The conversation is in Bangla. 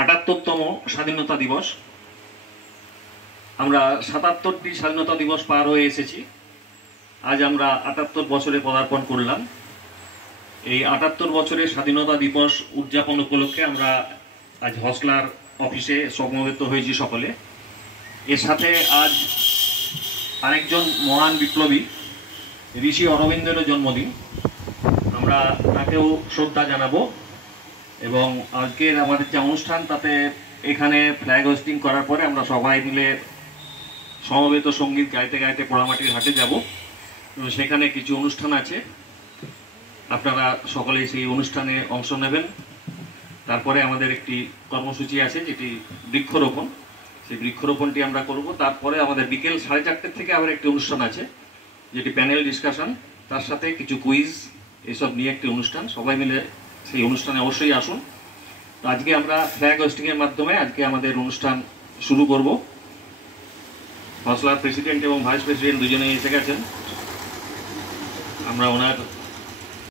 ৭৮তম স্বাধীনতা দিবস। আমরা ৭৭টি স্বাধীনতা দিবস পার হয়ে এসেছি। আজ আমরা ৭৮ বছরে পদার্পণ করলাম। এই ৭৮ বছরের স্বাধীনতা দিবস উদযাপন উপলক্ষে আমরা আজ হসলার অফিসে সমবেত হয়েছি সকলে। এর সাথে আজ আরেকজন মহান বিপ্লবী ঋষি অরবিন্দের জন্মদিন, আমরা তাকেও শ্রদ্ধা জানাবো। এবং আজকের আমাদের যে অনুষ্ঠান, তাতে এখানে ফ্ল্যাগ হোস্টিং করার পরে আমরা সবাই মিলে সমবেত সঙ্গীত গাইতে গাইতে পোড়ামাটির হাটে যাব। সেখানে কিছু অনুষ্ঠান আছে, আপনারা সকলেই সেই অনুষ্ঠানে অংশ নেবেন। তারপরে আমাদের একটি কর্মসূচি আছে, যেটি বৃক্ষরোপণ। সেই বৃক্ষরোপণটি আমরা করব। তারপরে আমাদের বিকেল 4:30 থেকে আবার একটি অনুষ্ঠান আছে, যেটি প্যানেল ডিসকাশন, তার সাথে কিছু কুইজ, এসব নিয়ে একটি অনুষ্ঠান। সবাই মিলে সেই অনুষ্ঠানে অবশ্যই আসুন। তো আজকে আমরা ফ্ল্যাগ হোস্টিংয়ের মাধ্যমে আজকে আমাদের অনুষ্ঠান শুরু করব। হসলার প্রেসিডেন্ট এবং ভাইস প্রেসিডেন্ট দুজনেই এসে গেছেন। আমরা ওনার